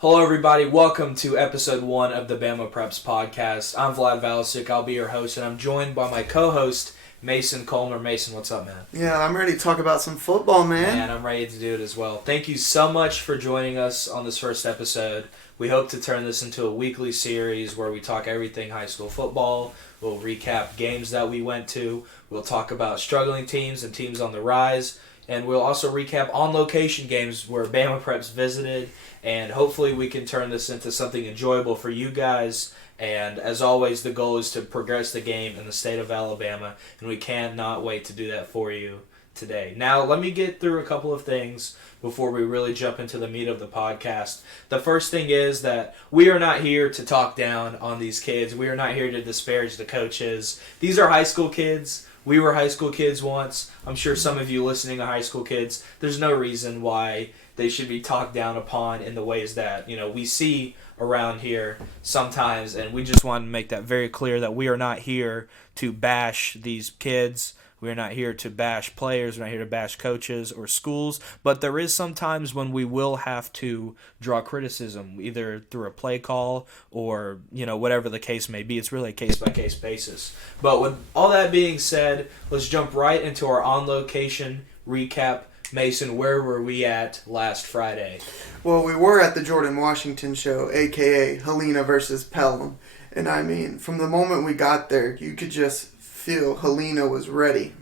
Hello, everybody. Welcome to episode 1 of the BamaPreps podcast. I'm Vlad Valisic. I'll be your host, and I'm joined by my co-host, Mason Colmer. Mason, what's up, man? Yeah, I'm ready to talk about some football, man. And I'm ready to do it as well. Thank you so much for joining us on this first episode. We hope to turn this into a weekly series where we talk everything high school football. We'll recap games that we went to. We'll talk about struggling teams and teams on the rise. And we'll also recap on-location games where BamaPreps visited. And hopefully we can turn this into something enjoyable for you guys. And as always, the goal is to progress the game in the state of Alabama. And we cannot wait to do that for you today. Now, let me get through a couple of things before we really jump into the meat of the podcast. The first thing is that we are not here to talk down on these kids. We are not here to disparage the coaches. These are high school kids. We were high school kids once. I'm sure some of you listening are high school kids. There's no reason why they should be talked down upon in the ways that, we see around here sometimes. And we just want to make that very clear that we are not here to bash these kids. We're not here to bash players. We're not here to bash coaches or schools. But there is some times when we will have to draw criticism, either through a play call or, whatever the case may be. It's really a case-by-case basis. But with all that being said, let's jump right into our on-location recap. Mason, where were we at last Friday? Well, we were at the Jordan Washington show, a.k.a. Helena versus Pelham. And from the moment we got there, you could just feel Helena was ready.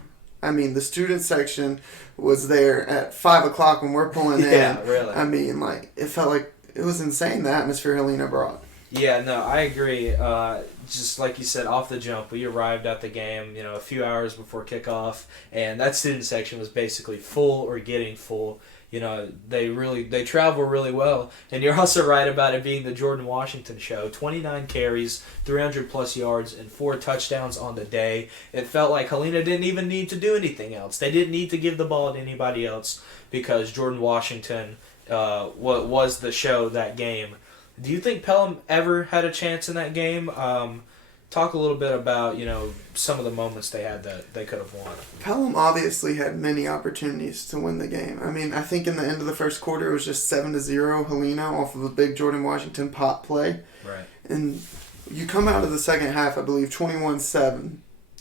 The student section was there at 5 o'clock when we're pulling in. Yeah, really. It felt like it was insane, the atmosphere Helena brought. Yeah, no, I agree. Just like you said, off the jump, we arrived at the game, a few hours before kickoff, and that student section was basically full or getting full. They travel really well. And you're also right about it being the Jordan Washington show. 29 carries, 300-plus yards, and 4 touchdowns on the day. It felt like Helena didn't even need to do anything else. They didn't need to give the ball to anybody else because Jordan Washington was the show that game. Do you think Pelham ever had a chance in that game? Talk a little bit about, some of the moments they had that they could have won. Pelham obviously had many opportunities to win the game. I think in the end of the first quarter it was just 7-0 Helena off of a big Jordan Washington pop play. Right. And you come out of the second half, I believe, 21-7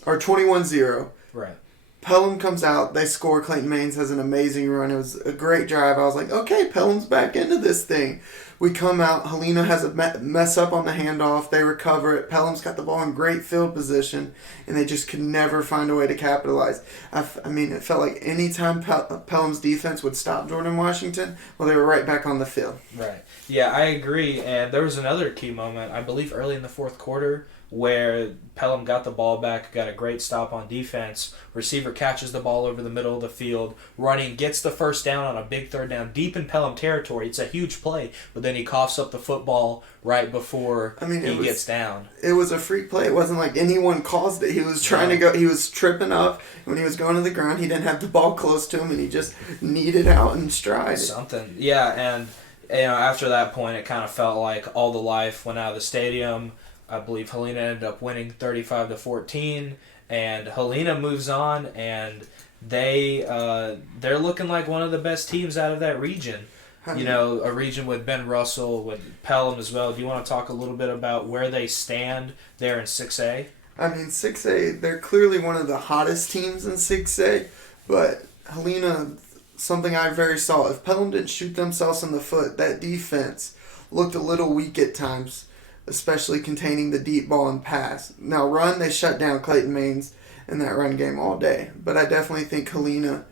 or 21-0. Right. Pelham comes out, they score, Clayton Maines has an amazing run. It was a great drive. I was like, okay, Pelham's back into this thing. We come out, Helena has a mess up on the handoff, they recover it, Pelham's got the ball in great field position, and they just could never find a way to capitalize. It felt like any time Pelham's defense would stop Jordan Washington, well, they were right back on the field. Right. Yeah, I agree, and there was another key moment, I believe early in the fourth quarter, where Pelham got the ball back, got a great stop on defense. Receiver catches the ball over the middle of the field, running, gets the first down on a big third down deep in Pelham territory. It's a huge play, but then he coughs up the football right before he gets down. It was a freak play. It wasn't like anyone caused it. He was trying to go. He was tripping up. When he was going to the ground, he didn't have the ball close to him, and he just kneaded out in stride. Something. Yeah, and after that point, it kind of felt like all the life went out of the stadium. I believe Helena ended up winning 35-14, and Helena moves on, and they're looking like one of the best teams out of that region. A region with Ben Russell, with Pelham as well. Do you want to talk a little bit about where they stand there in 6A? 6A, they're clearly one of the hottest teams in 6A, but Helena, something I very saw, if Pelham didn't shoot themselves in the foot, that defense looked a little weak at times, especially containing the deep ball and pass. Now, run, they shut down Clayton Maines in that run game all day. But I definitely think Helena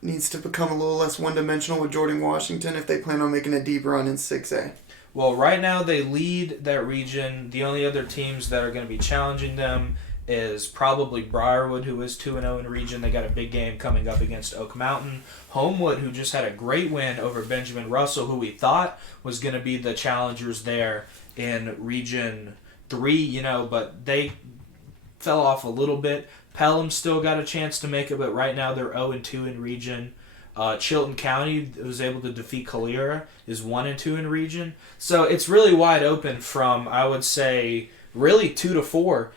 needs to become a little less one-dimensional with Jordan Washington if they plan on making a deep run in 6A. Well, right now they lead that region. The only other teams that are going to be challenging them is probably Briarwood, who is 2-0 in region. They got a big game coming up against Oak Mountain. Homewood, who just had a great win over Benjamin Russell, who we thought was going to be the challengers there in Region 3, but they fell off a little bit. Pelham still got a chance to make it, but right now they're 0-2 in region. Chilton County was able to defeat Calera, is 1-2 in region. So it's really wide open from, I would say, really 2 to 4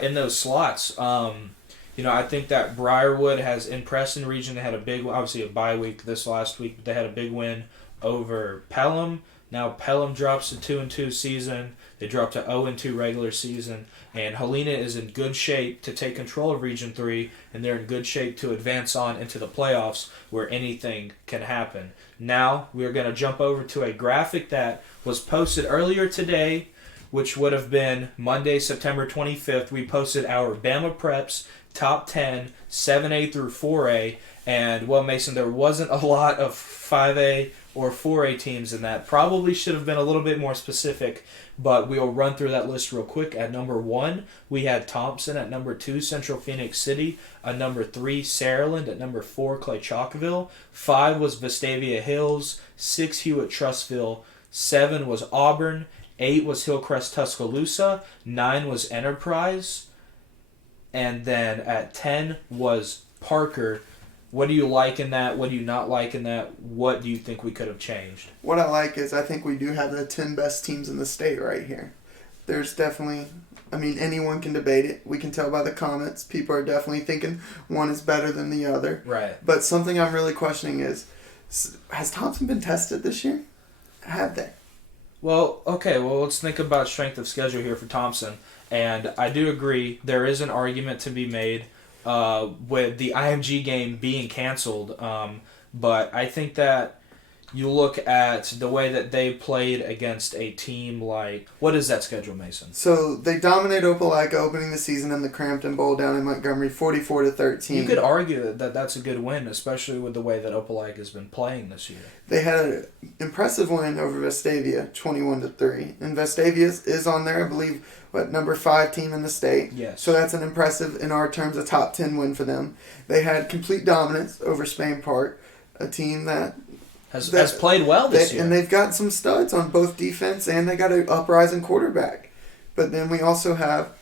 in those slots. I think that Briarwood has impressed in region. They had obviously a bye week this last week, but they had a big win over Pelham. Now Pelham drops to 2-2 season. They drop to 0-2 regular season. And Helena is in good shape to take control of Region 3, and they're in good shape to advance on into the playoffs where anything can happen. Now, we're going to jump over to a graphic that was posted earlier today, which would have been Monday, September 25th. We posted our BamaPreps top 10, 7A through 4A. And, well, Mason, there wasn't a lot of 5A or 4A teams in that. Probably should have been a little bit more specific, but we'll run through that list real quick. At number 1, we had Thompson. At number 2, Central Phoenix City. At number 3, Saraland. At number 4, Clay Chalkville. 5 was Vestavia Hills. 6, Hewitt Trussville. 7 was Auburn. 8 was Hillcrest Tuscaloosa. 9 was Enterprise. And then at 10 was Parker. What do you like in that? What do you not like in that? What do you think we could have changed? What I like is I think we do have the 10 best teams in the state right here. There's definitely, anyone can debate it. We can tell by the comments. People are definitely thinking one is better than the other. Right. But something I'm really questioning is, has Thompson been tested this year? Have they? Well, okay. Well, let's think about strength of schedule here for Thompson. And I do agree there is an argument to be made with the IMG game being canceled. But I think that you look at the way that they played against a team like... What is that schedule, Mason? So they dominate Opelika opening the season in the Crampton Bowl down in Montgomery, 44-13. You could argue that that's a good win, especially with the way that Opelika has been playing this year. They had an impressive win over Vestavia, 21-3. And Vestavia is on there, I believe, number 5 team in the state. Yes. So that's an impressive, in our terms, a top 10 win for them. They had complete dominance over Spain Park, a team that has played well this year. And they've got some studs on both defense, and they got an uprising quarterback. But then we also have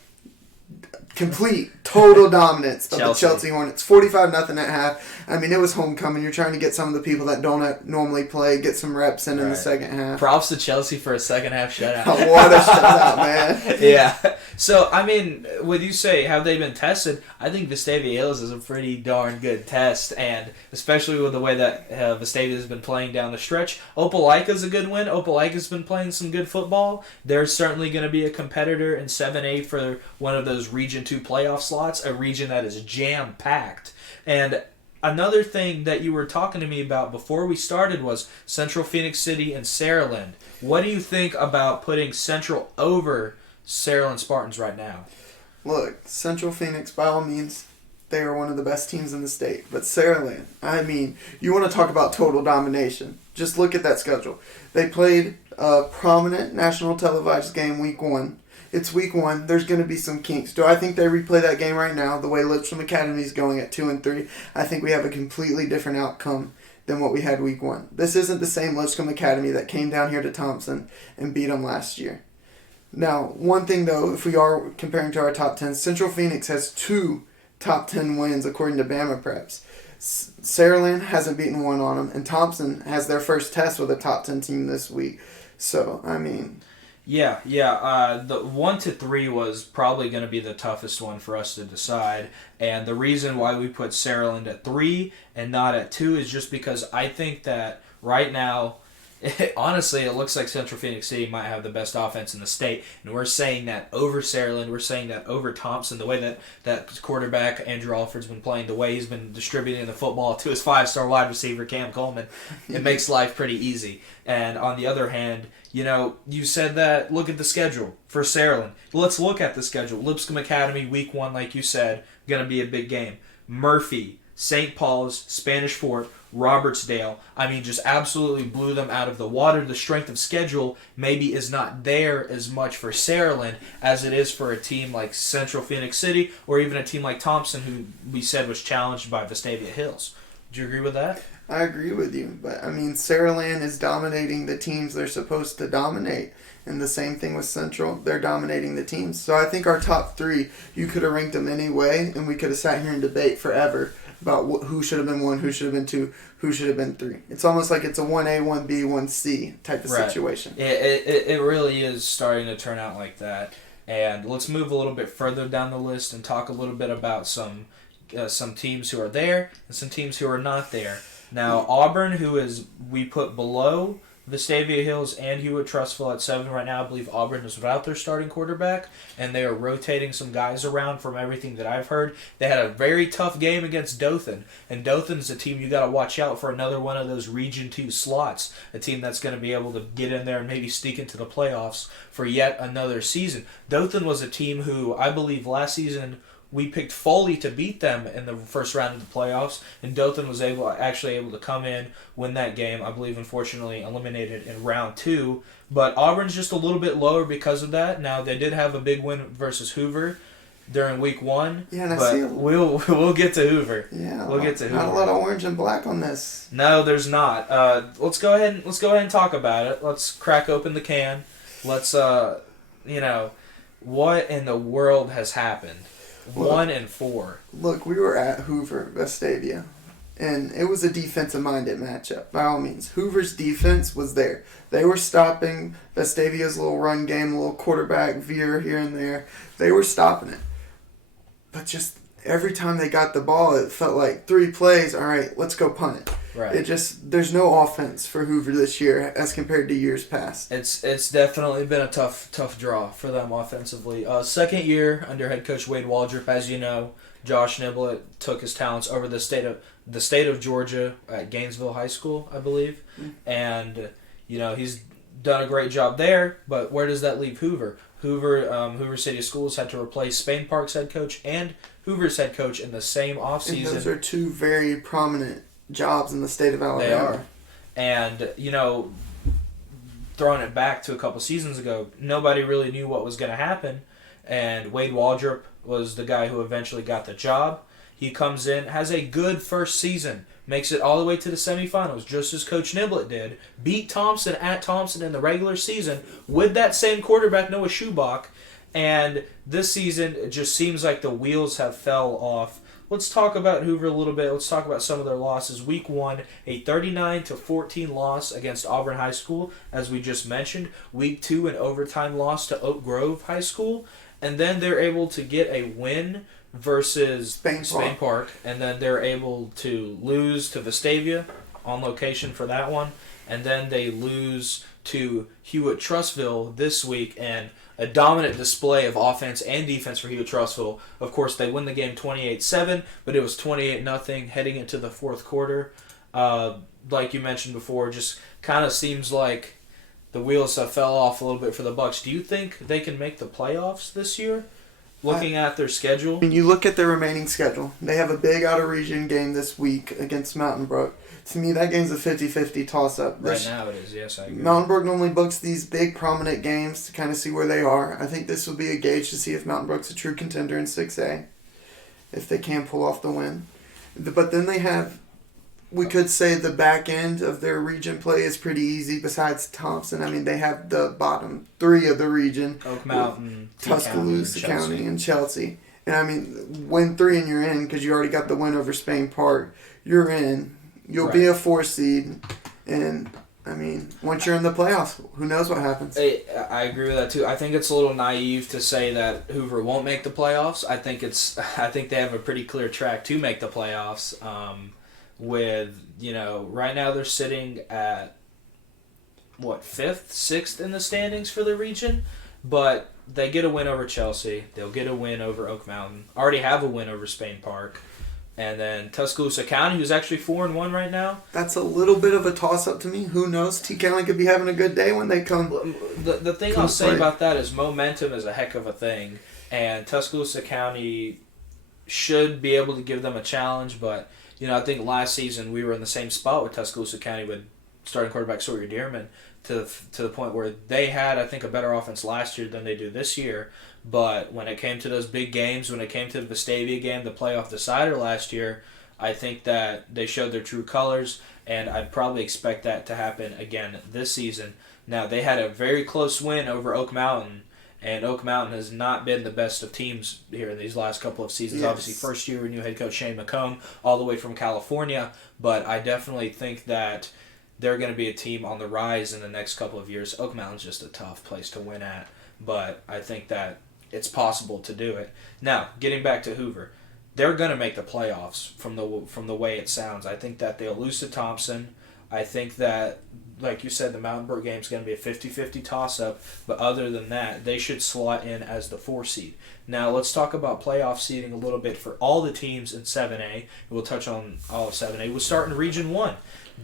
complete, total dominance of the Chelsea Hornets. 45-0 at half. It was homecoming. You're trying to get some of the people that don't normally play, get some reps in the second half. Props to Chelsea for a second half shutout. What a shutout, man. Yeah. So, when you say, have they been tested, I think Vestavia Hills is a pretty darn good test, and especially with the way that Vestavia has been playing down the stretch. Opelika's a good win. Opelika's been playing some good football. They're certainly going to be a competitor in 7A for one of those Region 2 playoff slots, a region that is jam-packed. And another thing that you were talking to me about before we started was Central Phoenix City and Saraland. What do you think about putting Central over Saraland Spartans right now? Look, Central Phoenix, by all means, they are one of the best teams in the state. But Saraland, you want to talk about total domination. Just look at that schedule. They played a prominent national televised game week 1. It's week 1. There's going to be some kinks. Do I think they replay that game right now? The way Lipscomb Academy is going at 2-3, I think we have a completely different outcome than what we had week 1. This isn't the same Lipscomb Academy that came down here to Thompson and beat them last year. Now, one thing though, if we are comparing to our top 10, Central Phoenix has 2 top 10 wins according to BamaPreps. Saraland hasn't beaten one on them, and Thompson has their first test with a top 10 team this week. So, Yeah. The 1-3 was probably going to be the toughest one for us to decide, and the reason why we put Saraland at 3 and not at 2 is just because I think that right now, honestly, it looks like Central Phoenix City might have the best offense in the state, and we're saying that over Saraland, we're saying that over Thompson, the way that quarterback Andrew Alford's been playing, the way he's been distributing the football to his 5-star wide receiver Cam Coleman, it makes life pretty easy. And on the other hand, you said that, look at the schedule for Saraland. Let's look at the schedule. Lipscomb Academy, week 1, like you said, going to be a big game. Murphy, St. Paul's, Spanish Fort, Robertsdale, just absolutely blew them out of the water. The strength of schedule maybe is not there as much for Saraland as it is for a team like Central Phoenix City or even a team like Thompson, who we said was challenged by Vestavia Hills. Do you agree with that? I agree with you, but Saraland is dominating the teams they're supposed to dominate, and the same thing with Central. They're dominating the teams. So I think our top 3, you could have ranked them any way, and we could have sat here and debate forever about who should have been 1, who should have been 2, who should have been 3. It's almost like it's a 1A, 1B, 1C type of situation. It really is starting to turn out like that. And let's move a little bit further down the list and talk a little bit about some teams who are there and some teams who are not there. Now, Auburn, we put below Vestavia Hills and Hewitt-Trussville at 7 right now. I believe Auburn is without their starting quarterback, and they are rotating some guys around from everything that I've heard. They had a very tough game against Dothan, and Dothan's a team you got to watch out for, another one of those Region 2 slots, a team that's going to be able to get in there and maybe sneak into the playoffs for yet another season. Dothan was a team who I believe last season we picked Foley to beat them in the first round of the playoffs, and Dothan was actually able to come in, win that game. I believe, unfortunately, eliminated in round 2. But Auburn's just a little bit lower because of that. Now, they did have a big win versus Hoover during week 1. Yeah, and but we'll get to Hoover. Yeah, we'll get to Hoover. Not a lot of orange and black on this. No, there's not. Let's go ahead and talk about it. Let's crack open the can. Let's what in the world has happened? 1-4. Look, we were at Hoover, Vestavia, and it was a defensive-minded matchup, by all means. Hoover's defense was there. They were stopping Vestavia's little run game, a little quarterback veer here and there. They were stopping it. But just every time they got the ball, it felt like 3 plays, all right, let's go punt it. Right. There's no offense for Hoover this year as compared to years past. It's definitely been a tough draw for them offensively. Second year under head coach Wade Waldrop, as you know, Josh Niblett took his talents over the state of Georgia at Gainesville High School, I believe, and he's done a great job there. But where does that leave Hoover? Hoover City Schools had to replace Spain Park's head coach and Hoover's head coach in the same offseason. And those are 2 very prominent jobs in the state of Alabama. They are. And, throwing it back to a couple seasons ago, nobody really knew what was going to happen. And Wade Waldrop was the guy who eventually got the job. He comes in, has a good first season, makes it all the way to the semifinals, just as Coach Niblett did. Beat Thompson at Thompson in the regular season with that same quarterback, Noah Schubach. And this season, it just seems like the wheels have fell off. Let's talk about Hoover a little bit. Let's talk about some of their losses. Week 1, a 39-14 loss against Auburn High School, as we just mentioned. Week 2, an overtime loss to Oak Grove High School. And then they're able to get a win versus Spain Park. And then they're able to lose to Vestavia on location for that one. And then they lose to Hewitt-Trussville this week, and a dominant display of offense and defense for Hewitt-Trussville. Of course, they win the game 28-7, but it was 28-0 heading into the fourth quarter. Like you mentioned before, just kind of seems like the wheels have fell off a little bit for the Bucks. Do you think they can make the playoffs this year, looking at their schedule? When you look at their remaining schedule, they have a big out-of-region game this week against Mountain Brook. To me, that game's a 50-50 toss-up. Right now it is, yes, I agree. Mountain Brook normally books these big, prominent games to kind of see where they are. I think this will be a gauge to see if Mountain Brook's a true contender in 6A, if they can pull off the win. But then they have, we could say the back end of their region play is pretty easy besides Thompson. I mean, they have the bottom 3 of the region. Oak Mountain, Tuscaloosa County, and Chelsea. And I mean, win 3 and you're in because you already got the win over Spain Park. You're in. You'll be a 4 seed, and I mean, once you're in the playoffs, who knows what happens? I agree with that too. I think it's a little naive to say that Hoover won't make the playoffs. I think they have a pretty clear track to make the playoffs. Right now they're sitting at 5th, 6th in the standings for the region, but they get a win over Chelsea. They'll get a win over Oak Mountain. Already have a win over Spain Park. And then Tuscaloosa County, who's actually 4-1 right now. That's a little bit of a toss-up to me. Who knows? T County could be having a good day when they come. The thing I'll say about that is momentum is a heck of a thing. And Tuscaloosa County should be able to give them a challenge. But, I think last season we were in the same spot with Tuscaloosa County with starting quarterback Sawyer Dearman to the point where they had, I think, a better offense last year than they do this year. But when it came to those big games, when it came to the Vestavia game, the playoff decider last year, I think that they showed their true colors, and I'd probably expect that to happen again this season. Now, they had a very close win over Oak Mountain, and Oak Mountain has not been the best of teams here in these last couple of seasons. Yes. Obviously, first year with new head coach Shane McComb, all the way from California, but I definitely think that they're going to be a team on the rise in the next couple of years. Oak Mountain's just a tough place to win at, but I think that it's possible to do it. Now, getting back to Hoover, they're going to make the playoffs from the way it sounds. I think that they'll lose to Thompson. I think that like you said, the Mountain Brook game is going to be a 50-50 toss-up, but other than that, they should slot in as the 4 seed. Now, let's talk about playoff seeding a little bit for all the teams in 7A. We'll touch on all of 7A. We'll start in Region 1.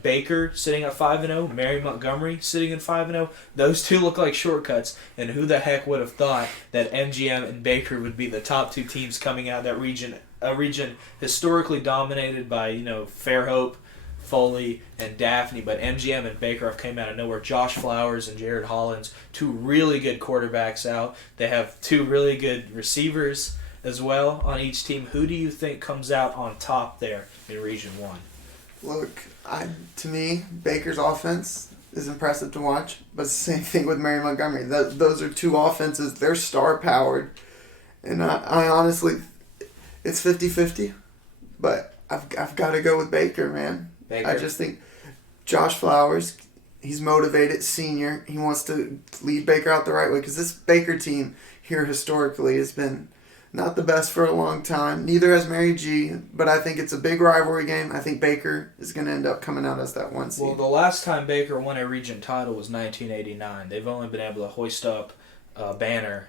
Baker sitting at 5-0, Mary Montgomery sitting at 5-0. Those two look like shortcuts, and who the heck would have thought that MGM and Baker would be the top 2 teams coming out of that region, a region historically dominated by, Fairhope, Foley, and Daphne, but MGM and Baker have came out of nowhere. Josh Flowers and Jared Hollins, 2 really good quarterbacks out. They have 2 really good receivers as well on each team. Who do you think comes out on top there in Region 1? Look, to me, Baker's offense is impressive to watch, but it's the same thing with Mary Montgomery. Those are 2 offenses. They're star-powered, and I honestly, it's 50-50, but I've got to go with Baker, man. Baker. I just think Josh Flowers, he's motivated, senior. He wants to lead Baker out the right way, because this Baker team here historically has been not the best for a long time. Neither has Mary G, but I think it's a big rivalry game. I think Baker is going to end up coming out as that 1 seed. Well, the last time Baker won a region title was 1989. They've only been able to hoist up a banner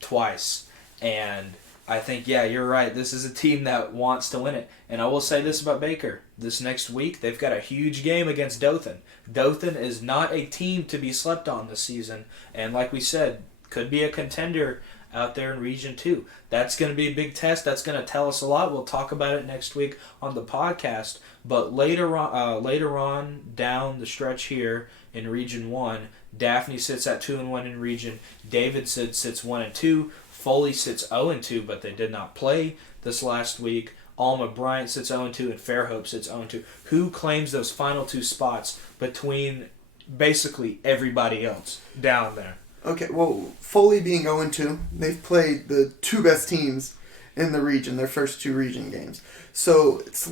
twice. And I think, yeah, you're right. This is a team that wants to win it. And I will say this about Baker. This next week, they've got a huge game against Dothan. Dothan is not a team to be slept on this season. And like we said, could be a contender out there in Region 2. That's going to be a big test. That's going to tell us a lot. We'll talk about it next week on the podcast. But later on down the stretch here in Region 1, Daphne sits at 2-1 in Region. Davidson sits 1-2. Foley sits 0-2, but they did not play this last week. Alma Bryant sits 0-2, and Fairhope sits 0-2. Who claims those final 2 spots between basically everybody else down there? Okay, well, Foley being 0-2, they've played the 2 best teams in the region, their first 2 region games. So it's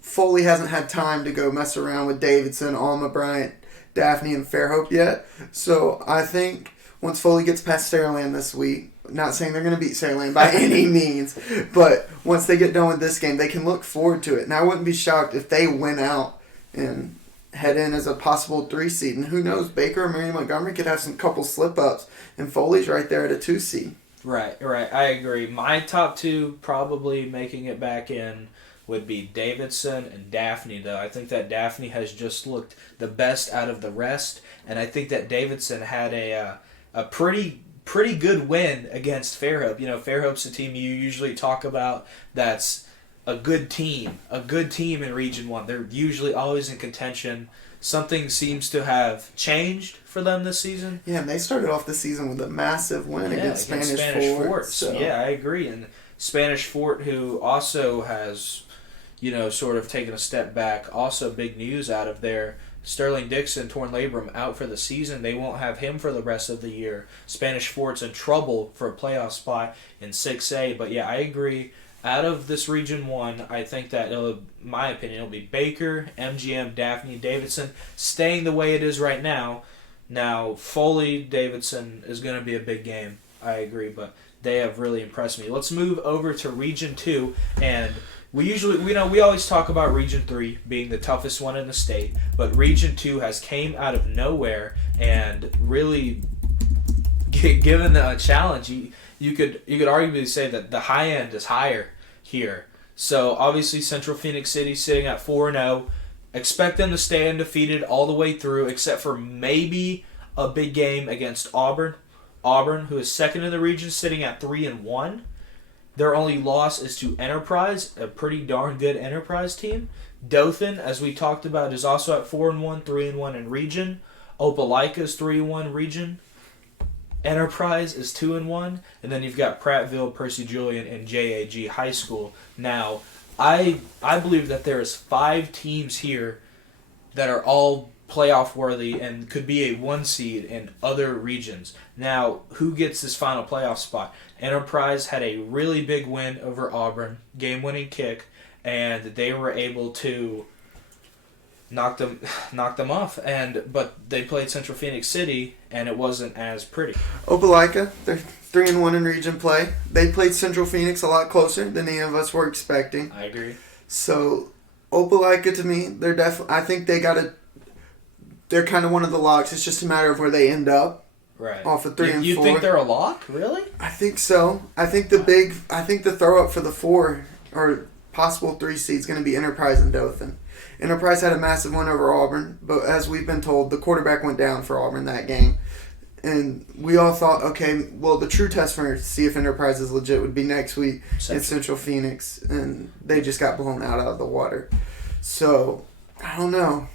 Foley hasn't had time to go mess around with Davidson, Alma Bryant, Daphne, and Fairhope yet. So I think once Foley gets past Saraland this week, not saying they're going to beat Saraland by any means, but once they get done with this game, they can look forward to it. And I wouldn't be shocked if they win out and head in as a possible 3 seed. And who knows, Baker or Mary Montgomery could have some couple slip-ups, and Foley's right there at a 2 seed. Right. I agree. My top 2 probably making it back in would be Davidson and Daphne, though. I think that Daphne has just looked the best out of the rest, and I think that Davidson had a pretty good win against Fairhope. Fairhope's a team you usually talk about that's a good team in Region 1. They're usually always in contention. Something seems to have changed for them this season. Yeah, and they started off the season with a massive win against Spanish Fort. So. Yeah, I agree. And Spanish Fort, who also has, sort of taken a step back, also big news out of there. Sterling Dixon, torn labrum, out for the season. They won't have him for the rest of the year. Spanish Fort's in trouble for a playoff spot in 6A. But yeah, I agree. Out of this Region 1, I think that, my opinion, it'll be Baker, MGM, Daphne, Davidson, staying the way it is right now. Now, Foley, Davidson is going to be a big game. I agree, but they have really impressed me. Let's move over to Region 2, and we always talk about Region 3 being the toughest one in the state, but Region 2 has came out of nowhere and really given a challenge. You could arguably say that the high end is higher here. So obviously Central Phoenix City sitting at 4-0. Expect them to stay undefeated all the way through, except for maybe a big game against Auburn. Auburn, who is second in the region, sitting at 3-1. Their only loss is to Enterprise, a pretty darn good Enterprise team. Dothan, as we talked about, is also at 4-1, 3-1 in region. Opelika is 3-1 region. Enterprise is 2-1, and then you've got Prattville, Percy Julian, and JAG High School. Now, I believe that there is 5 teams here that are all playoff worthy and could be a 1 seed in other regions. Now, who gets this final playoff spot? Enterprise had a really big win over Auburn, game-winning kick, and they were able to knock them off. But they played Central Phoenix City, and it wasn't as pretty. Opelika, they're 3-1 in region play. They played Central Phoenix a lot closer than any of us were expecting. I agree. So Opelika, to me, they're definitely. I think they got to they're kind of one of the locks. It's just a matter of where they end up. Right. Off of 3 and 4. You think they're a lock? Really? I think so. I think the throw up for the 4 or possible 3 seed is going to be Enterprise and Dothan. Enterprise had a massive win over Auburn, but as we've been told, the quarterback went down for Auburn that game. And we all thought, okay, well, the true test for see if Enterprise is legit would be next week in Central Phoenix, and they just got blown out of the water. So, I don't know.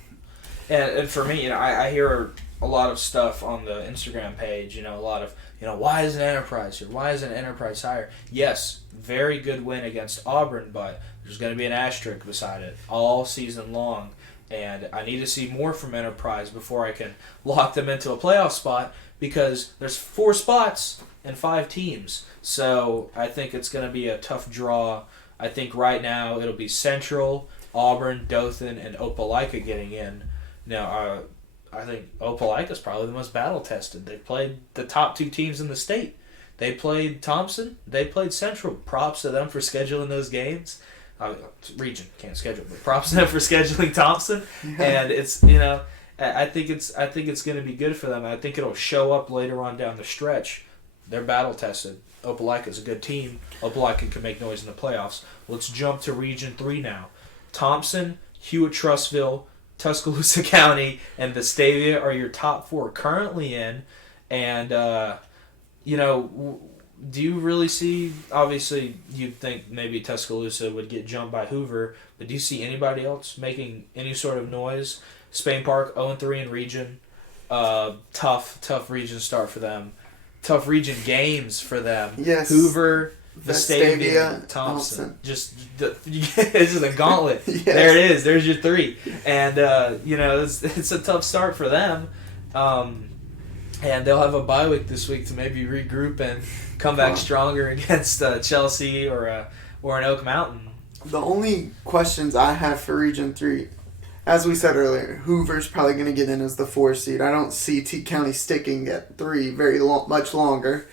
And for me, I hear a lot of stuff on the Instagram page, a lot of, why isn't Enterprise here? Why isn't Enterprise higher? Yes, very good win against Auburn, but there's going to be an asterisk beside it all season long. And I need to see more from Enterprise before I can lock them into a playoff spot, because there's 4 spots and 5 teams. So I think it's going to be a tough draw. I think right now it'll be Central, Auburn, Dothan, and Opelika getting in. Now, I think Opelika's probably the most battle-tested. They played the top 2 teams in the state. They played Thompson. They played Central. Props to them for scheduling those games. Region can't schedule, but props to them for scheduling Thompson. Yeah. And it's I think it's going to be good for them. I think it'll show up later on down the stretch. They're battle tested. Opelika's a good team. Opelika can make noise in the playoffs. Let's jump to Region 3 now. Thompson, Hewitt-Trussville, Tuscaloosa County, and Vestavia are your top 4 currently in. And do you really see, obviously you'd think maybe Tuscaloosa would get jumped by Hoover, but do you see anybody else making any sort of noise? Spain Park 0-3 in region. Tough region start for them. Tough region games for them. Yes. Hoover, Vestavia, Thompson. Just this is a gauntlet. Yes. There it is. There's your 3. And it's a tough start for them. And they'll have a bye week this week to maybe regroup and come back stronger against Chelsea or an Oak Mountain. The only questions I have for Region 3, as we said earlier, Hoover's probably going to get in as the 4 seed. I don't see T County sticking at 3 much longer.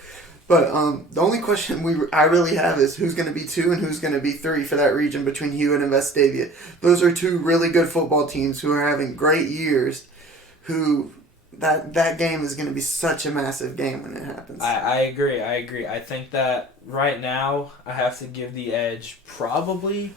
But the only question I really have is who's going to be 2 and who's going to be 3 for that region between Hewitt and Vestavia. Those are 2 really good football teams who are having great years. That game is going to be such a massive game when it happens. I agree. I think that right now I have to give the edge probably.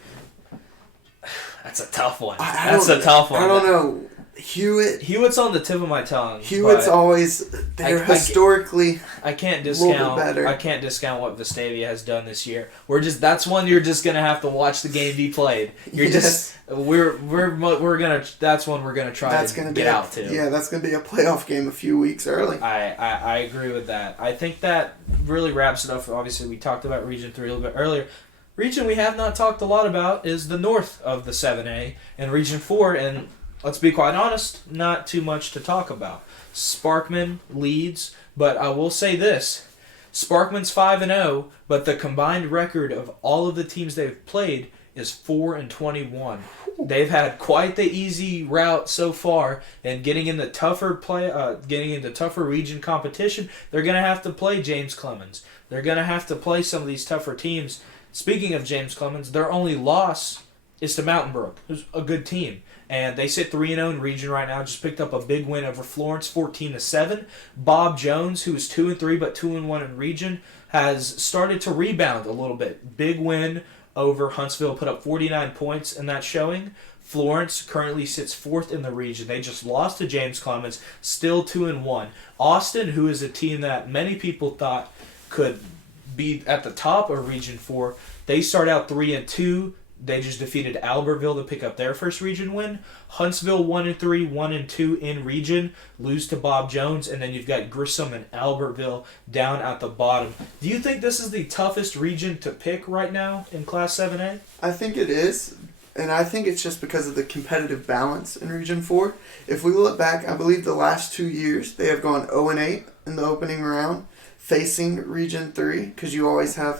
That's a tough one. That's a tough one. I don't know. Hewitt's on the tip of my tongue. Hewitt's always historically. I can't discount. I can't discount what Vestavia has done this year. That's one you're just gonna have to watch the game be played. We're gonna. That's one we're gonna try to get out to. Yeah, that's gonna be a playoff game a few weeks early. I agree with that. I think that really wraps it up. Obviously, we talked about Region 3 a little bit earlier. Region we have not talked a lot about is the north of the 7A and Region 4, and let's be quite honest, not too much to talk about. Sparkman leads, but I will say this. Sparkman's 5-0, but the combined record of all of the teams they've played is 4-21. They've had quite the easy route so far, and getting into tougher region competition, they're going to have to play James Clemens. They're going to have to play some of these tougher teams. Speaking of James Clemens, their only loss is to Mountain Brook, who's a good team. And they sit 3-0 in region right now. Just picked up a big win over Florence, 14-7. Bob Jones, who is 2-3 but 2-1 in region, has started to rebound a little bit. Big win over Huntsville, put up 49 points in that showing. Florence currently sits 4th in the region. They just lost to James Clemens, still 2-1. Austin, who is a team that many people thought could be at the top of Region 4, they start out 3-2. They just defeated Albertville to pick up their first region win. Huntsville 1-3, 1-2 in region, lose to Bob Jones, and then you've got Grissom and Albertville down at the bottom. Do you think this is the toughest region to pick right now in Class 7A? I think it is, and I think it's just because of the competitive balance in Region 4. If we look back, I believe the last 2 years they have gone 0-8 in the opening round, facing Region 3, because you always end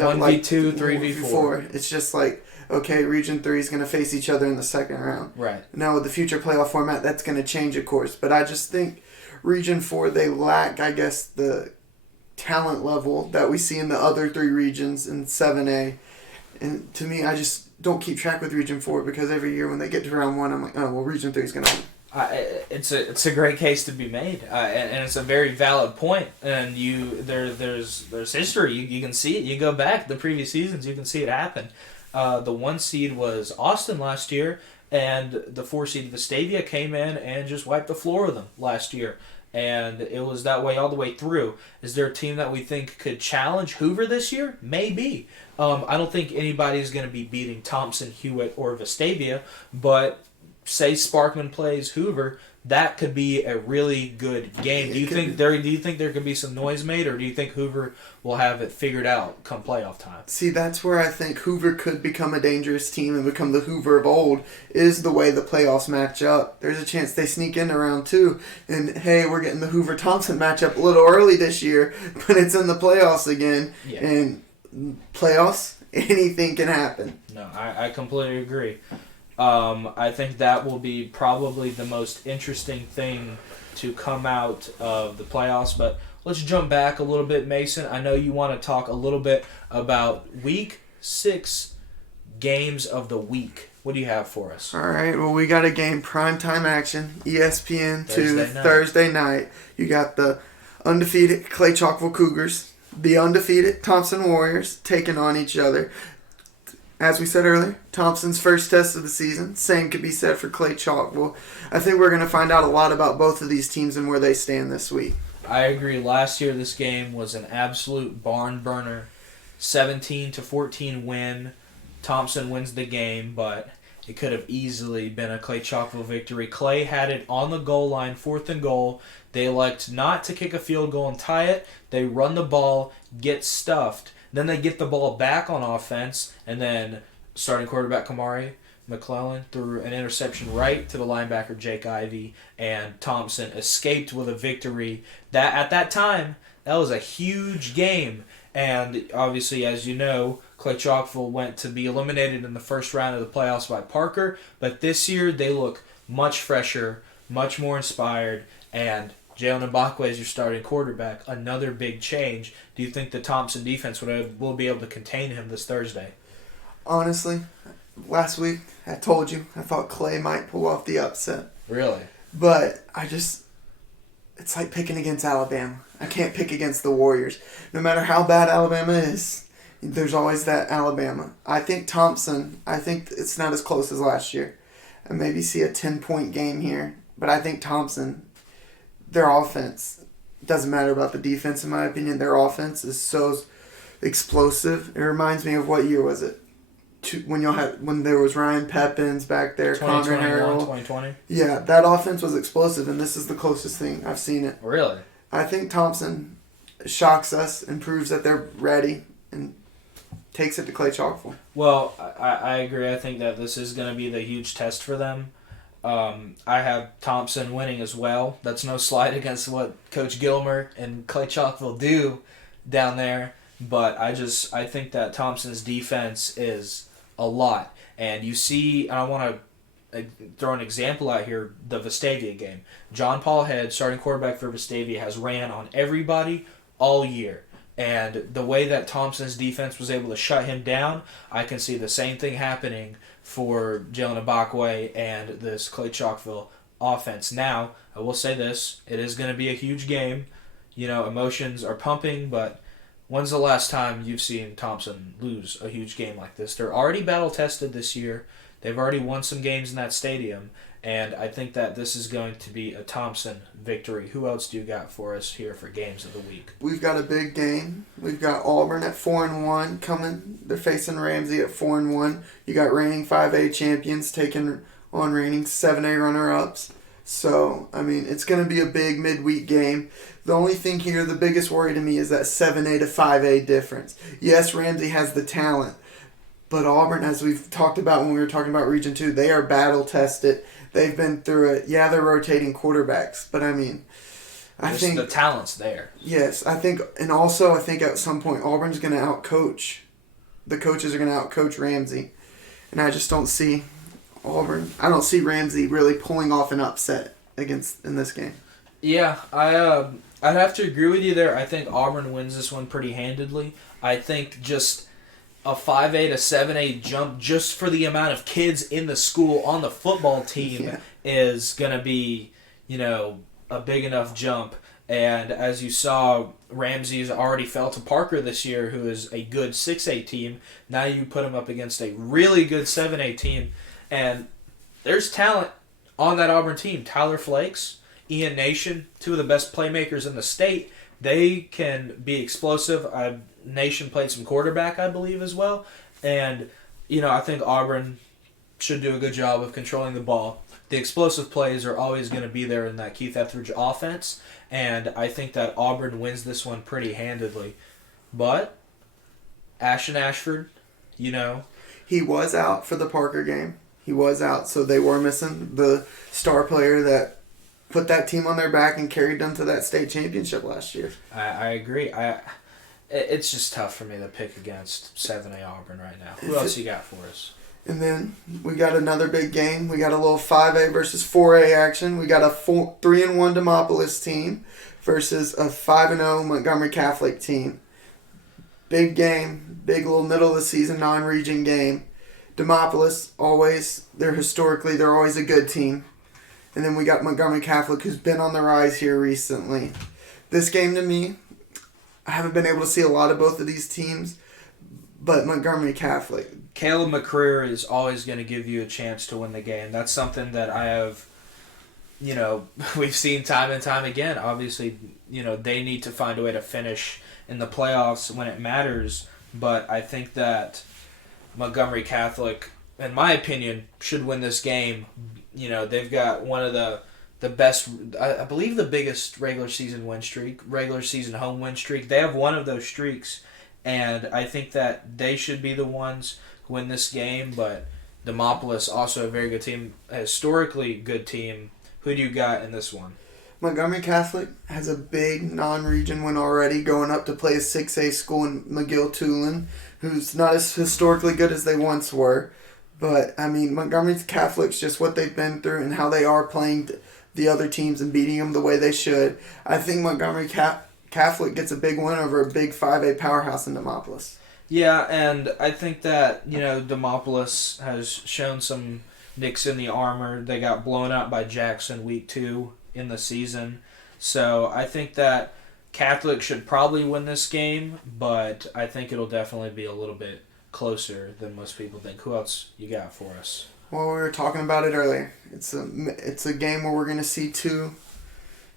up 1v2, 3v4. It's just like, okay, Region 3 is going to face each other in the second round. Right. Now with the future playoff format, that's going to change, of course. But I just think Region 4, they lack, I guess, the talent level that we see in the other 3 regions in 7A. And to me, I just don't keep track with Region 4 because every year when they get to round 1, I'm like, oh, well, Region 3 is going to win. It's a great case to be made, and it's a very valid point. And there's history. You can see it. You go back the previous seasons, you can see it happen. The 1 seed was Austin last year, and the 4 seed Vestavia came in and just wiped the floor with them last year. And it was that way all the way through. Is there a team that we think could challenge Hoover this year? Maybe. I don't think anybody's going to be beating Thompson, Hewitt, or Vestavia, but say Sparkman plays Hoover, that could be a really good game. Do you think there could be some noise made, or do you think Hoover will have it figured out come playoff time? See, that's where I think Hoover could become a dangerous team and become the Hoover of old, is the way the playoffs match up. There's a chance they sneak into round 2, and hey, we're getting the Hoover-Thompson matchup a little early this year, but it's in the playoffs again, and playoffs, anything can happen. No, I completely agree. I think that will be probably the most interesting thing to come out of the playoffs. But let's jump back a little bit, Mason. I know you want to talk a little bit about Week 6 games of the week. What do you have for us? All right, well, we got a game, primetime action, ESPN Thursday night. You got the undefeated Clay Chalkville Cougars, the undefeated Thompson Warriors taking on each other. As we said earlier, Thompson's first test of the season. Same could be said for Clay Chalkville. I think we're going to find out a lot about both of these teams and where they stand this week. I agree. Last year, this game was an absolute barn burner. 17-14 win. Thompson wins the game, but it could have easily been a Clay Chalkville victory. Clay had it on the goal line, 4th and goal. They elect not to kick a field goal and tie it. They run the ball, get stuffed. Then they get the ball back on offense, and then starting quarterback Kamari McClellan threw an interception right to the linebacker Jake Ivey, and Thompson escaped with a victory. That at that time, that was a huge game, and obviously, as you know, Clay Chalkville went to be eliminated in the first round of the playoffs by Parker, but this year they look much fresher, much more inspired, and Jalen Mbakwe is your starting quarterback. Another big change. Do you think the Thompson defense will be able to contain him this Thursday? Honestly, last week I told you I thought Clay might pull off the upset. Really? But it's like picking against Alabama. I can't pick against the Warriors. No matter how bad Alabama is, there's always that Alabama. I think it's not as close as last year. I maybe see a 10-point game here. But I think Thompson, their offense, doesn't matter about the defense in my opinion. Their offense is so explosive. It reminds me of, what year was it? When there was Ryan Pepins back there, Connor Harrell. 2020? Yeah, that offense was explosive, and this is the closest thing I've seen it. Really? I think Thompson shocks us and proves that they're ready and takes it to Clay Chalkville. Well, I agree. I think that this is going to be the huge test for them. I have Thompson winning as well. That's no slight against what Coach Gilmer and Clay Chalkville do down there. But I think that Thompson's defense is a lot. And you see, and I want to throw an example out here, the Vestavia game. John Paul Head, starting quarterback for Vestavia, has ran on everybody all year. And the way that Thompson's defense was able to shut him down, I can see the same thing happening for Jalen Mbakwe and this Clay Chalkville offense. Now, I will say this, it is going to be a huge game. You know, emotions are pumping, but when's the last time you've seen Thompson lose a huge game like this? They're already battle-tested this year. They've already won some games in that stadium, and I think that this is going to be a Thompson victory. Who else do you got for us here for games of the week? We've got a big game. We've got Auburn at 4-1 coming. They're facing Ramsey at 4-1. You got reigning 5A champions taking on reigning 7A runner-ups. So, I mean, it's going to be a big midweek game. The only thing here, the biggest worry to me, is that 7A to 5A difference. Yes, Ramsey has the talent, but Auburn, as we've talked about when we were talking about Region 2, they are battle-tested. They've been through it. Yeah, they're rotating quarterbacks, but I mean, I think the talent's there. Yes, I think at some point Auburn's going to outcoach. The coaches are going to outcoach Ramsey, and I just don't see Auburn. I don't see Ramsey really pulling off an upset in this game. Yeah, I'd have to agree with you there. I think Auburn wins this one pretty handedly. I think just a 5A to 7A jump just for the amount of kids in the school on the football team is going to be, a big enough jump. And as you saw, Ramsey's already fell to Parker this year, who is a good 6A team. Now you put him up against a really good 7A team. And there's talent on that Auburn team. Tyler Flakes, Ian Nation, two of the best playmakers in the state. They can be explosive. Nation played some quarterback, I believe, as well. And, I think Auburn should do a good job of controlling the ball. The explosive plays are always going to be there in that Keith Etheridge offense. And I think that Auburn wins this one pretty handedly. But Ashton Ashford, He was out for the Parker game. He was out, so they were missing the star player that put that team on their back and carried them to that state championship last year. I agree. It's just tough for me to pick against 7A Auburn right now. Who else you got for us? And then we got another big game. We got a little 5A versus 4A action. We got a 3-1 Demopolis team versus a 5-0 Montgomery Catholic team. Big game, big little middle of the season non-region game. Demopolis, they're always a good team. And then we got Montgomery Catholic, who's been on the rise here recently. This game, to me, I haven't been able to see a lot of both of these teams, but Montgomery Catholic. Caleb McCreer is always going to give you a chance to win the game. That's something that I have, we've seen time and time again. Obviously, they need to find a way to finish in the playoffs when it matters, but I think that Montgomery Catholic, in my opinion, should win this game. They've got one of the best, I believe the biggest regular season home win streak. They have one of those streaks, and I think that they should be the ones who win this game. But Demopolis, also a very good team, a historically good team. Who do you got in this one? Montgomery Catholic has a big non-region win already, going up to play a 6A school in McGill-Tulane, who's not as historically good as they once were. But, Montgomery Catholic's just what they've been through and how they are playing the other teams and beating them the way they should. I think Montgomery Catholic gets a big win over a big 5A powerhouse in Demopolis. Yeah, and I think that, Demopolis has shown some nicks in the armor. They got blown out by Jackson week 2 in the season. So I think that Catholic should probably win this game, but I think it'll definitely be a little bit closer than most people think. Who else you got for us? Well, we were talking about it earlier. It's a game where we're going to see two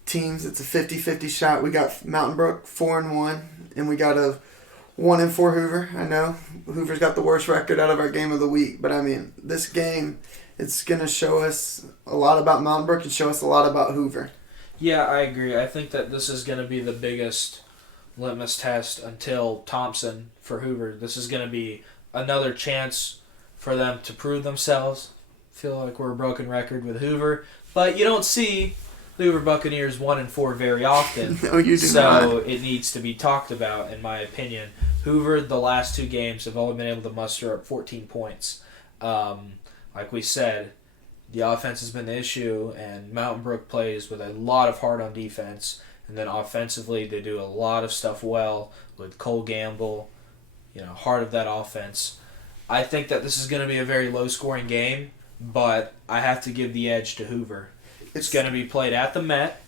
teams. It's a 50-50 shot. We got Mountain Brook 4-1, and we got a 1-4 Hoover. I know Hoover's got the worst record out of our game of the week, but this game, it's going to show us a lot about Mountain Brook and show us a lot about Hoover. Yeah, I agree. I think that this is going to be the biggest litmus test until Thompson for Hoover. This is going to be another chance for them to prove themselves. I feel like we're a broken record with Hoover, but you don't see the Hoover Buccaneers 1-4 very often. No, you do so not. It needs to be talked about, in my opinion. Hoover, the last 2 games, have only been able to muster up 14 points. Like we said, the offense has been the issue, and Mountain Brook plays with a lot of heart on defense. And then offensively, they do a lot of stuff well with Cole Gamble, heart of that offense. I think that this is going to be a very low-scoring game, but I have to give the edge to Hoover. It's going to be played at the Met.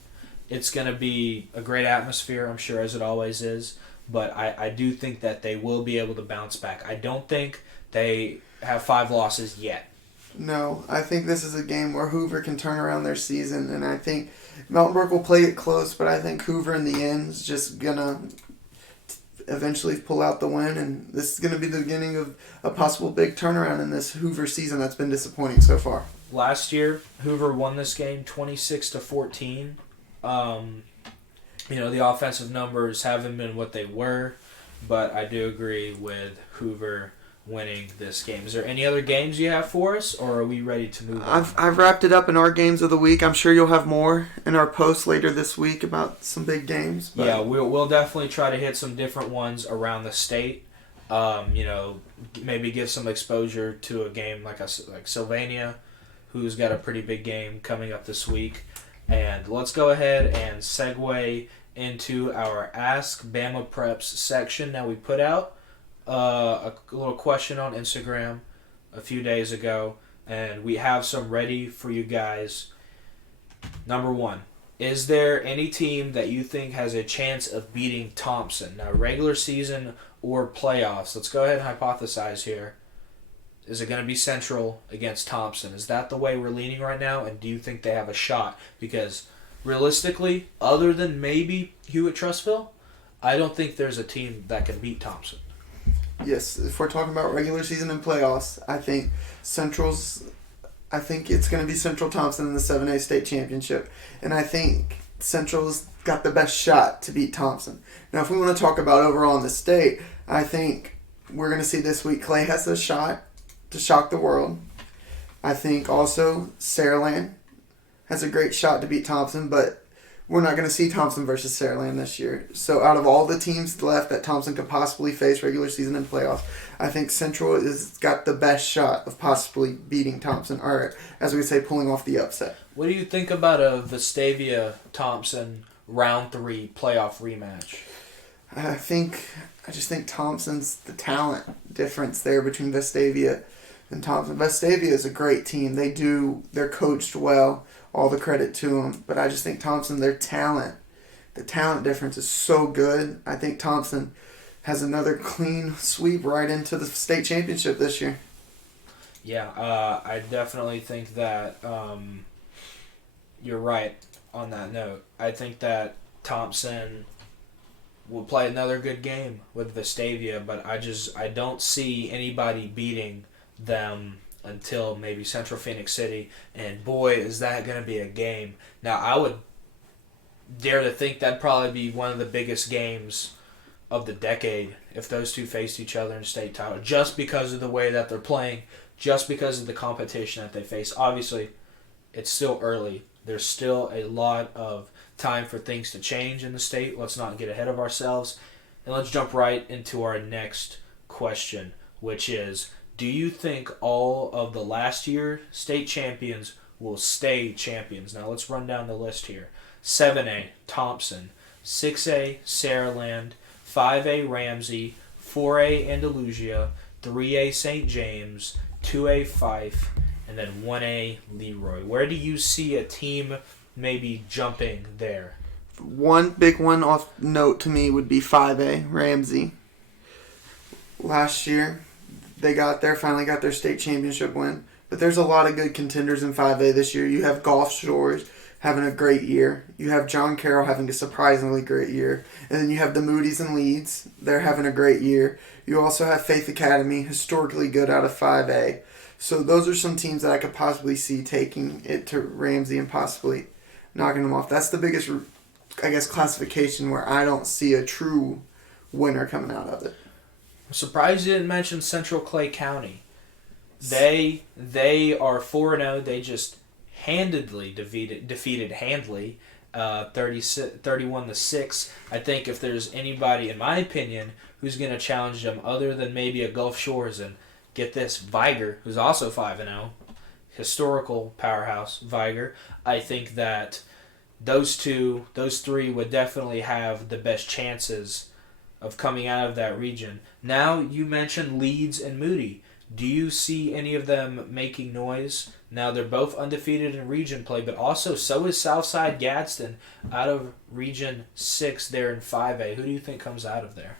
It's going to be a great atmosphere, I'm sure, as it always is. But I do think that they will be able to bounce back. I don't think they have 5 losses yet. No, I think this is a game where Hoover can turn around their season, and I think Mountain Brook will play it close, but I think Hoover in the end is just going to eventually pull out the win, and this is going to be the beginning of a possible big turnaround in this Hoover season that's been disappointing so far. Last year, Hoover won this game 26-14. The offensive numbers haven't been what they were, but I do agree with Hoover winning this game. Is there any other games you have for us, or are we ready to move on? I've wrapped it up in our games of the week. I'm sure you'll have more in our posts later this week about some big games. But. Yeah, we'll definitely try to hit some different ones around the state. Maybe give some exposure to a game like Sylvania, who's got a pretty big game coming up this week. And let's go ahead and segue into our Ask BamaPreps section that we put out a little question on Instagram a few days ago, and we have some ready for you guys. Number one, is there any team that you think has a chance of beating Thompson? Now, regular season or playoffs? Let's go ahead and hypothesize here. Is it going to be Central against Thompson? Is that the way we're leaning right now? And do you think they have a shot? Because realistically, other than maybe Hewitt-Trussville, I don't think there's a team that can beat Thompson. Yes, if we're talking about regular season and playoffs, I think it's going to be Central Thompson in the 7A state championship. And I think Central's got the best shot to beat Thompson. Now, if we want to talk about overall in the state, I think we're going to see this week Clay has a shot to shock the world. I think also Saraland has a great shot to beat Thompson, but we're not going to see Thompson versus Saraland this year. So out of all the teams left that Thompson could possibly face regular season and playoffs, I think Central has got the best shot of possibly beating Thompson, or as we would say, pulling off the upset. What do you think about a Vestavia-Thompson round 3 playoff rematch? I just think Thompson's the talent difference there between Vestavia and Thompson. Vestavia is a great team. They're coached well. All the credit to them. But I just think Thompson, the talent difference is so good. I think Thompson has another clean sweep right into the state championship this year. Yeah, I definitely think that you're right on that note. I think that Thompson will play another good game with Vestavia, but I don't see anybody beating them until maybe Central Phoenix City, and boy, is that going to be a game. Now, I would dare to think that'd probably be one of the biggest games of the decade if those two faced each other in state title, just because of the way that they're playing, just because of the competition that they face. Obviously, it's still early. There's still a lot of time for things to change in the state. Let's not get ahead of ourselves. And let's jump right into our next question, which is, do you think all of the last year state champions will stay champions? Now let's run down the list here. 7A, Thompson. 6A, Saraland. 5A, Ramsey. 4A, Andalusia. 3A, St. James. 2A, Fife. And then 1A, Leroy. Where do you see a team maybe jumping there? One big one off note to me would be 5A, Ramsey. Last year, they finally got their state championship win. But there's a lot of good contenders in 5A this year. You have Gulf Shores having a great year. You have John Carroll having a surprisingly great year. And then you have the Moody's and Leeds. They're having a great year. You also have Faith Academy, historically good out of 5A. So those are some teams that I could possibly see taking it to Ramsey and possibly knocking them off. That's the biggest, I guess, classification where I don't see a true winner coming out of it. I'm surprised you didn't mention Central Clay County. They are 4-0. They just handedly defeated Handley 31-6. I think if there's anybody, in my opinion, who's going to challenge them other than maybe a Gulf Shores, and get this, Viger, who's also 5-0, historical powerhouse Viger, I think that those three would definitely have the best chances of coming out of that region. Now, you mentioned Leeds and Moody. Do you see any of them making noise? Now, they're both undefeated in region play, but also so is Southside Gadsden out of Region 6 there in 5A. Who do you think comes out of there?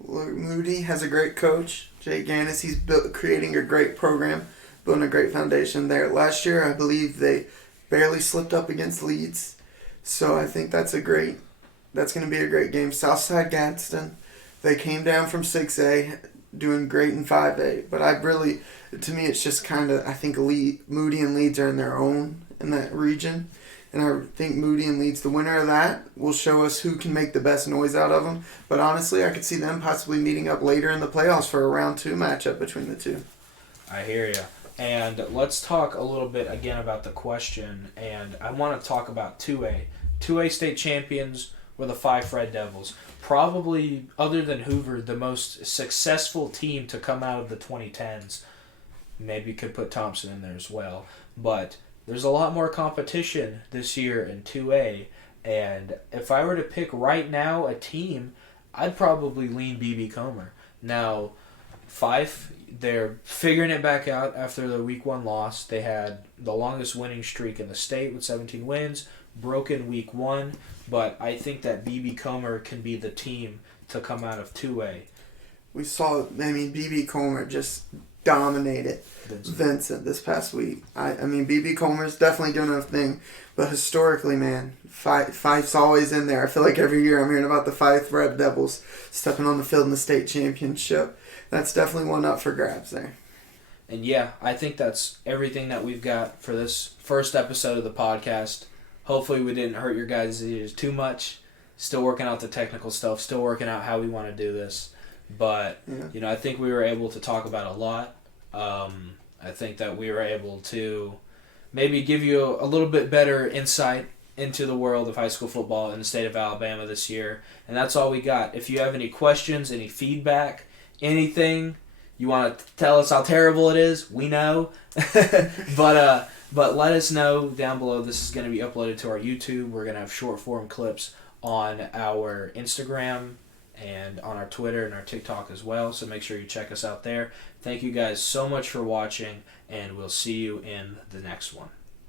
Look, Moody has a great coach, Jay Gannis. He's creating a great program, building a great foundation there. Last year, I believe they barely slipped up against Leeds. So I think that's going to be a great game. Southside Gadsden, they came down from 6A, doing great in 5A. But to me, it's just kind of, I think Moody and Leeds are in their own in that region. And I think Moody and Leeds, the winner of that, will show us who can make the best noise out of them. But honestly, I could see them possibly meeting up later in the playoffs for a round 2 matchup between the two. I hear you. And let's talk a little bit again about the question. And I want to talk about 2A. 2A state champions were the Fife Red Devils. Probably, other than Hoover, the most successful team to come out of the 2010s. Maybe could put Thompson in there as well. But there's a lot more competition this year in 2A. And if I were to pick right now a team, I'd probably lean B.B. Comer. Now, Fife, they're figuring it back out after the week 1 loss. They had the longest winning streak in the state with 17 wins, broken week 1, but I think that BB Comer can be the team to come out of 2A. We saw, BB Comer just dominated Vincent this past week. BB Comer's definitely doing a thing, but historically, man, Fife's always in there. I feel like every year I'm hearing about the Fife Red Devils stepping on the field in the state championship. That's definitely one up for grabs there. And yeah, I think that's everything that we've got for this first episode of the podcast. Hopefully we didn't hurt your guys' ears too much. Still working out the technical stuff, still working out how we want to do this. But, I think we were able to talk about a lot. I think that we were able to maybe give you a little bit better insight into the world of high school football in the state of Alabama this year. And that's all we got. If you have any questions, any feedback, anything, you want to tell us how terrible it is, we know. But let us know down below. This is going to be uploaded to our YouTube. We're going to have short form clips on our Instagram and on our Twitter and our TikTok as well. So make sure you check us out there. Thank you guys so much for watching, and we'll see you in the next one.